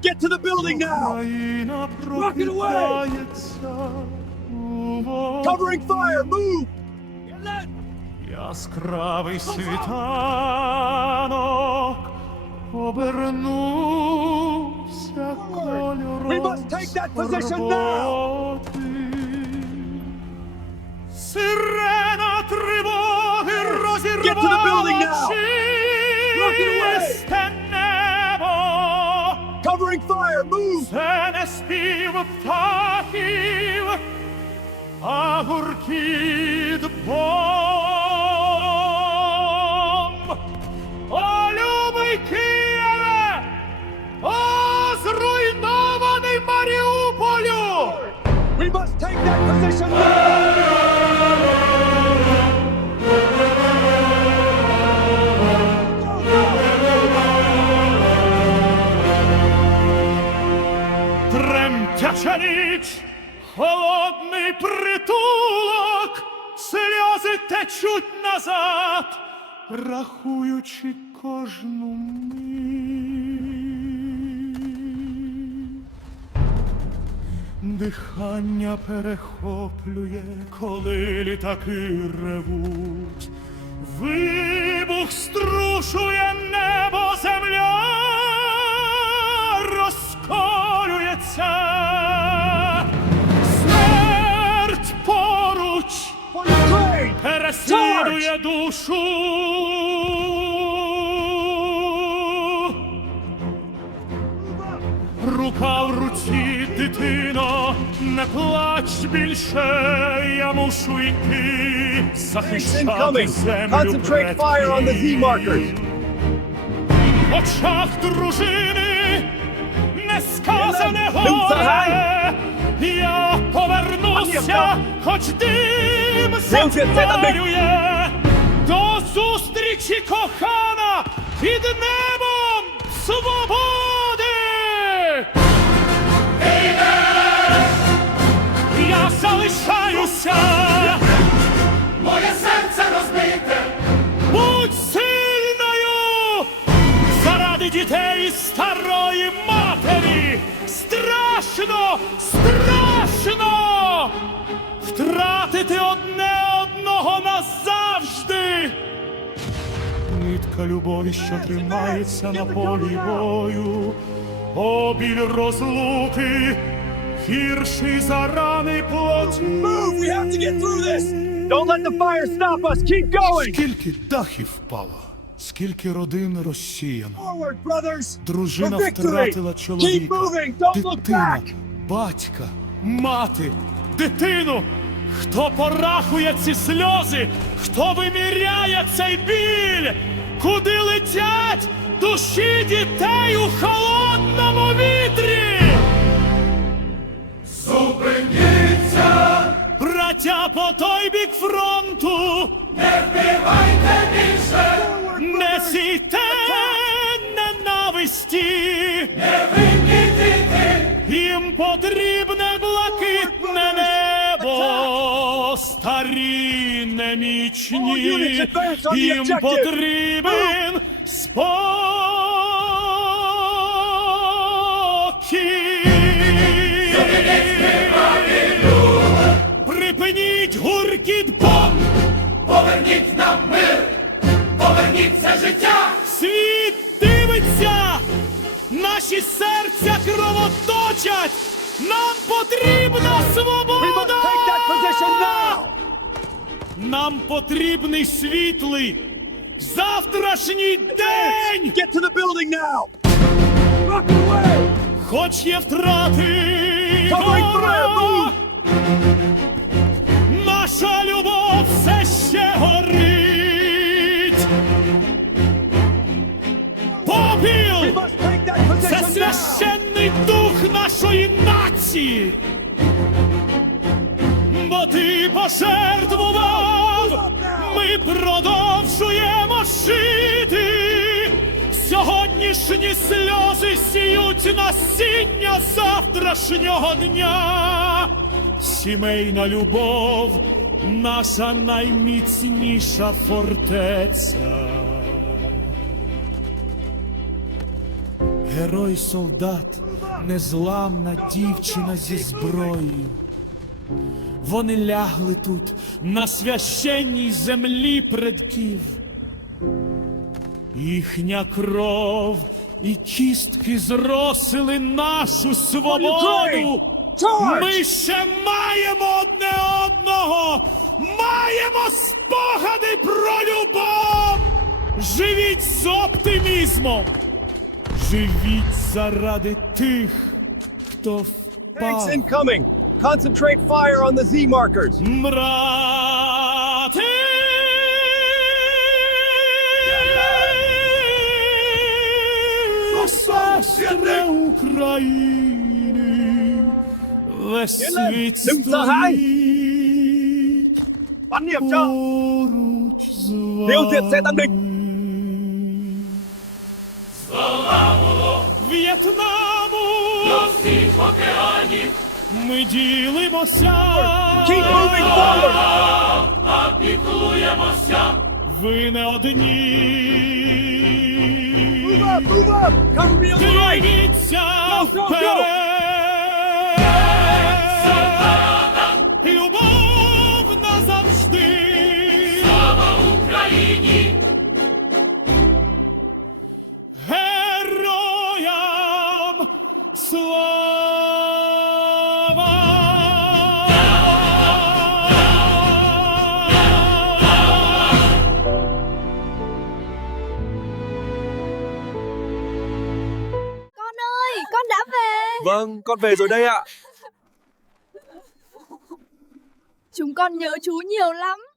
Get to the building now! Україна Rock it away! прокидається у вогні. Covering fire! Move! Яскравий світанок обернувся кольором We must take that position now! скорботи. Сирена тривоги Get to the building now! розірвала Covering ну! Це не спів птахів, а гуркіт бомб. Течуть назад, рахуючи кожну мить. Дихання перехоплює, коли літаки ревуть. Вибух струшує переслідує душу. Рука в руці, дитино, не плач більше, я мушу йти, захищати землю. Concentrate fire on the Z предків. markers! В очах дружини несказане горе. Я повернуся, хоч дим Запалює. До зустрічі, кохана, під небом свободи! Я залишаюся! Моє серце розбите, Будь сильною заради дітей старої матері. Страшно, страшно Нитка любові, що тримається на полі бою, обіль розлуки, гірший за рани плоті. Move! We have to get through this! Don't let the fire stop us! Keep going! Скільки дахів впало, скільки родин розсіяно. Forward, brothers! Дружина For victory! втратила Keep чоловіка, moving! Don't look дитина, back! батька, мати, дитину. Хто порахує ці сльози, хто виміряє цей біль, куди летять душі дітей у холодному вітрі? зупиніться, Браття по той бік фронту, не вбивайте більше, не сійте ненависті. не винні діти, Їм потрібне старі немічні, їм потрібен спокій. Припиніть гуркіт бомб, поверніть нам мир, поверніть це життя, світ дивиться, наші серця кровоточать, нам потрібна We must свобода! take that position now! Нам потрібний світлий завтрашній день, Get to the building now! Rock away! хоч є втрати. Наша любов все ще горить. Попіл! Це священний дух нашої нації. Бо ти пожертвував, ми продовжуємо жити. Сьогоднішні сльози сіють насіння завтрашнього дня. Сімейна любов, наша найміцніша фортеця. Герой солдат, незламна дівчина зі зброєю. Вони лягли тут на священній землі предків. Їхня кров і кістки зросили нашу свободу. Ми ще маємо одне одного, маємо спогади про любов. Живіть з оптимізмом. Живіть заради тих, хто впав. incoming! Concentrate fire on the Z markers! Мрати! Сестри України, весь Єлен, світ ним загай! стоїть Bắn điểm cho! поруч з Tiêu diệt xe tăng địch! В'єтнаму До всіх океанів Ми ділимося. Keep moving forward! піклуємося. Ви не одні. Move up, move up! Cover me on the right! Дивіться Go, go, go! Vâng, con về rồi đây ạ! Chúng con nhớ chú nhiều lắm.